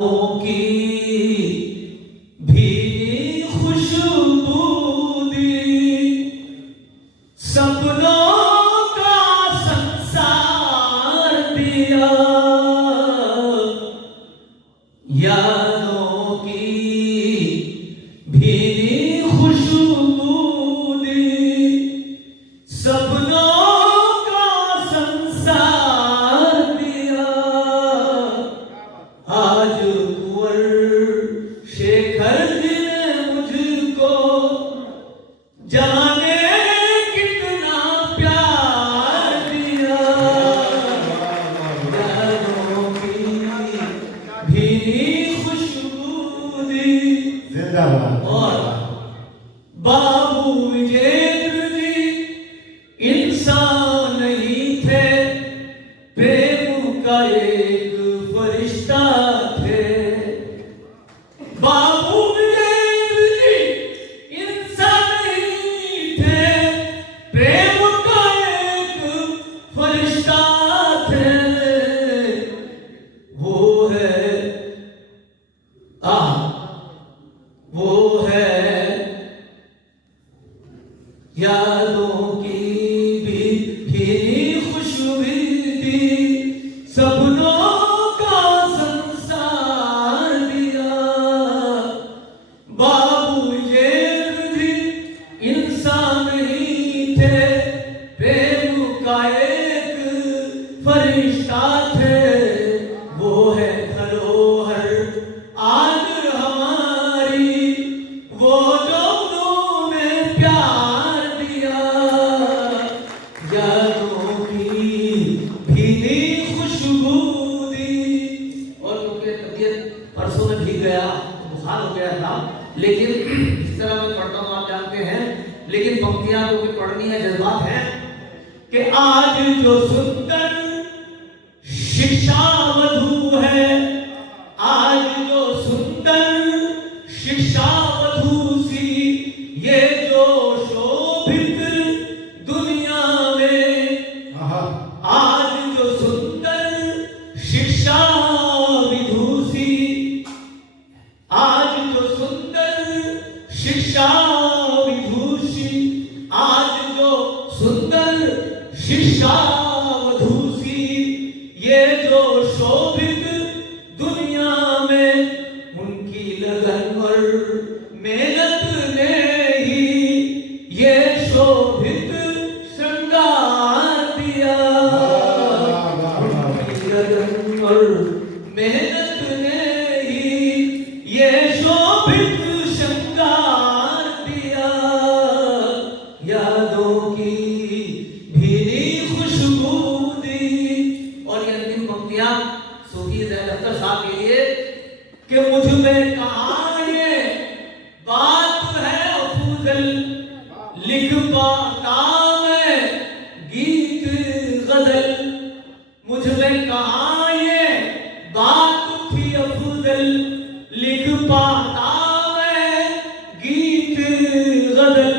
की भीगी खुशबू दी, सपनों का संसार दिया, यादों की भीगी खुशबू दी, सपनों का संसार दिया। आज कुंवर शेखर जी ने मुझको जाने कितना प्यार दिया, यादों की भीगी खुशबू दी। जिंदाबाद। और बाबू विजेंद्र जी इंसान नहीं थे, प्रेम का एक फरिश्ता थे। बाबू विजेंद्र जी इंसान नहीं थे, प्रेम का एक फरिश्ता थे। वो है वो है यादों की भी खुशबू दी, सपनों का संसार दिया। बाबू विजेंद्र जी इंसान नहीं थे, प्रेम का एक फरिश्ता थे। वो है धरोहर आज हमारी, वो जो उन्होंने प्यार दिया, यादों की भीगी खुशबू दी। और क्योंकि तबीयत परसों में भीग गया, बुखार हो गया था, लेकिन इस तरह मैं पढ़ता हूँ आप जानते हैं, लेकिन पंक्तियां जो कि पढ़नी है, जज्बात है कि आज जो सुंदर शिक्षावधू है, आज जो सुंदर शिक्षावधू सी, ये जो शोभित दुनिया में, आज जो सुंदर शिक्षा विधूसी, आज जो सुंदर शिक्षा विधूसी, आज जो सुंदर शिक्षा वधूसी, ये जो शोभित दुनिया में, उनकी लगन और मेहनत ने ही ये शोभित श्रृंगार दिया। उनकी लगन और मेहनत ने ही ये शोभित श्रृंगार दिया, यादों की भीगी खुशबू दी। और ये अंतिम पंक्तियां सूफी ज़ैद अख्तर साहब के लिए कि मुझ में कहाँ ये बात है अफूजल, लिख पाता मैं गीत गजल। मुझ में कहाँ ये बात थी अफूजल, लिख पाता मैं गीत गजल।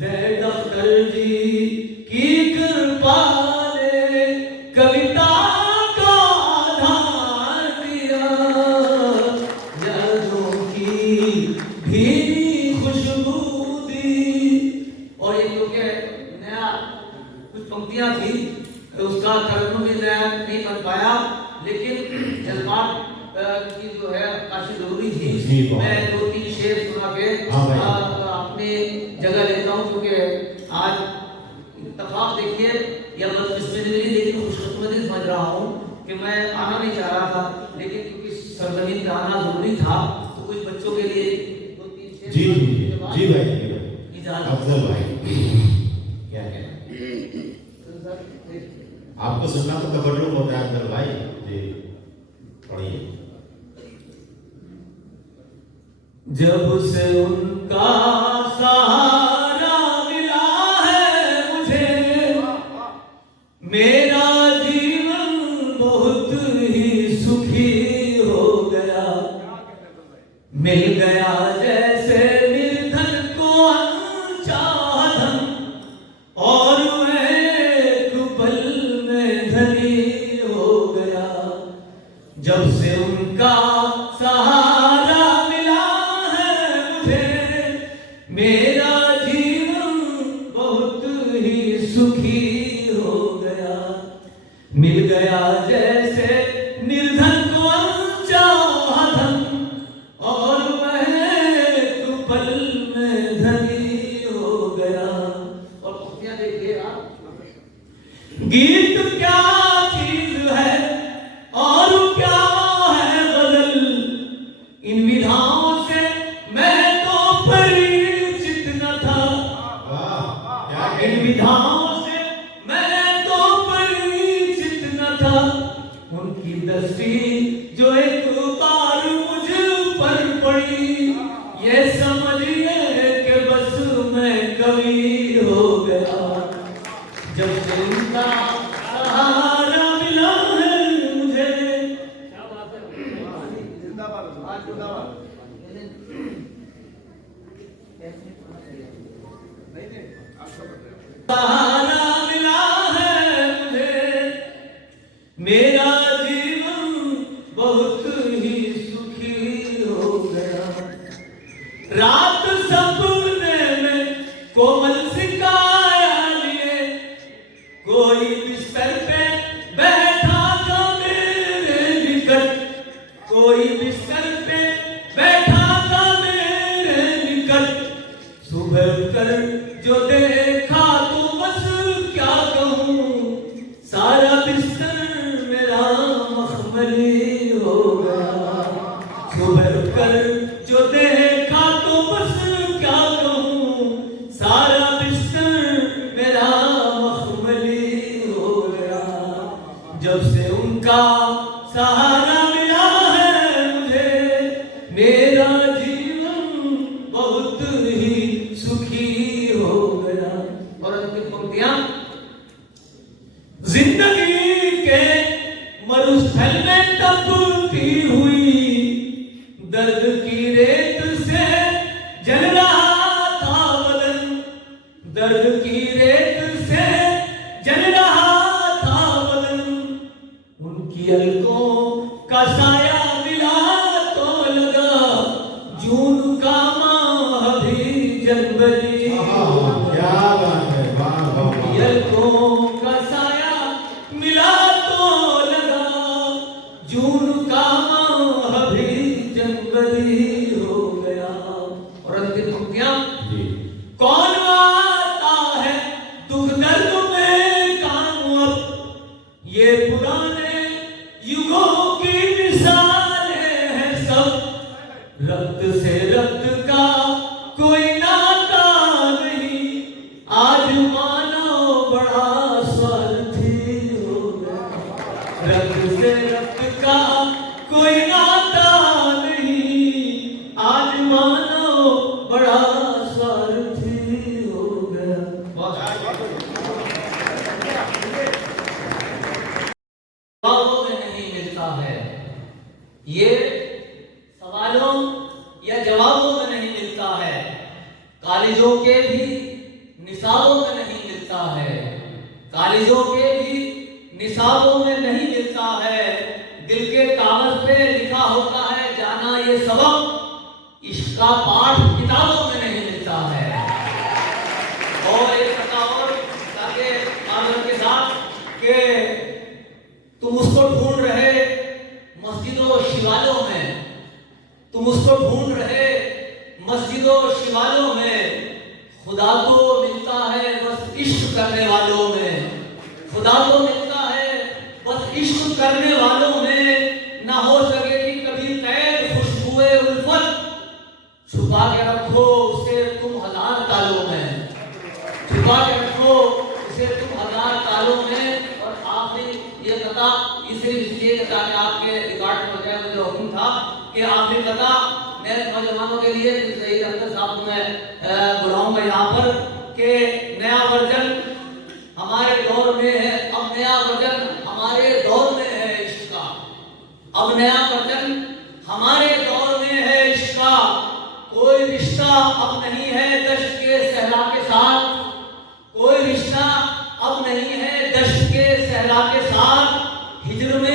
ज़ैद अख्तर जी की कृपा ने कविता का आधार दिया, यादों की भीगी खुशबू दी। और ये जो कि नया कुछ पंक्तियां थी, उसका तर्जुमा भी नया नहीं बन पाया, लेकिन जज्बात की जो है काफी जरूरी थी। मैं 2-3 शेर सुना के अपनी जगह लेता हूँ, क्योंकि आज इत्तेफाक देखिए या बदकिस्मती मेरी, लेकिन खुशकिस्मती समझ रहा हूँ कि मैं आना नहीं चाह रहा था, लेकिन क्योंकि सरजमीन का आना जरूरी था, तो कुछ बच्चों के लिए 2-3 शेर। जी जी भाई, अफजल भाई क्या कहना आपको सुनना तो तबर्रुक होता है अफजल भाई जी, पढ़िए। जब से उनका सहारा मिला है मुझे, मेरा जीवन बहुत ही सुखी हो गया। मिल गया जैसे निर्धन को अनचाहा धन, और मैं एक पल में धनी हो गया। जब से उनका सहारा मिला है मुझे, मेरा जीवन बहुत ही सुखी हो गया। मिल गया जैसे निर्धन को अनचाहा धन, और मैं तो पल में धनी हो गया। और पंक्तियां देखिए आप, गीत क्या चीज है और क्या है बदल, इन विधाओं से मैं तो परिचित न था। इन विधाओं से मैं तो परिचित न था। उनकी दृष्टि जो एक बार मुझ पर पड़ी, ये समझिए कि बस मैं कवि हो गया। जब से उनका सहारा मिला है मुझे, सहारा मिला है मुझे, मेरा जीवन बहुत ही सुखी हो गया। रात सपने में कोमल सिकाया लिए, कोई बिस्तर पे बैठा था मेरे निकट, कोई बिस्तर पे बैठा था मेरे निकट। सुबह कर जो देखा तो बस क्या कहूँ, सारा बिस्तर मेरा मखमली हो गया। सुबह कर जो देखा तो बस क्या कहूँ, सारा बिस्तर मेरा मखमली हो गया। जब से उनका सहारा मिला है मुझे, मेरा जीवन बहुत ही सुखी हो गया। और अंतिम पंक्तियां, जिंदगी के मरुस्थल में तपती हुई, दर्द की रेत से जल रहा था बदन, दर्द की रेत से जल रहा था बदन। उनकी अलकों का साया मिला तो लगा, जून का माह भी जनवरी। क्या बात है, वाह वाह वाह। अलकों का साया मिला तो लगा, जून का माह भी जनवरी हो गया। और अंतिम पंक्तियां, जी कौन आता है दुख दर्द में काम अब, ये पुराने युगों की मिसालें हैं सब। रक्त से रक्त का कोई नाता नहीं, आज मानव बड़ा स्वार्थी हो गया। रक्त से रक्त का कोई नाता नहीं, आज मानव बड़ा स्वार्थी हो गया। जवाबों में नहीं मिलता है, ये सवालों या जवाबों में नहीं मिलता है, कॉलेजों के भी निसाबों में नहीं मिलता है, कॉलेजों के भी निसाबों में नहीं मिलता है। दिल के कागज पे लिखा होता है जाना ये सबक, इसका पाठ किताबों में नहीं मिलता है। और एक और ताकि कागज के साथ के तुम उसको ढूंढ रहे मस्जिदों शिवालों में, तुम उसको ढूंढ रहे मस्जिदों शिवालों में, खुदा तो मिलता है बस इश्क करने वालों में, खुदा तो मिलता है बस इश्क करने वालों में। ना हो सकेगी कभी कैद खुशबुए उल्फत, छुपा के रखो उसे तुम हजार तालों में, छुपा के रखो उसे तुम हजार तालों में। और आखिरी ये कथा इसलिए ताकि आपके रिकॉर्ड में जाए, मुझे हुक्म था कि आखिरी कथा मैं नौजवानों के लिए सही अख्तर साहब को मैं बुलाऊंगा यहाँ पर कि नया वर्जन हमारे दौर में है, अब नया वर्जन हमारे दौर में है इसका, अब नया वर्जन हमारे दौर में है इसका। कोई रिश्ता अब नहीं है दश्त के सहरा के साथ, कोई रिश्ता अब नहीं है दश्त के सहरा के साथ। हिज्र में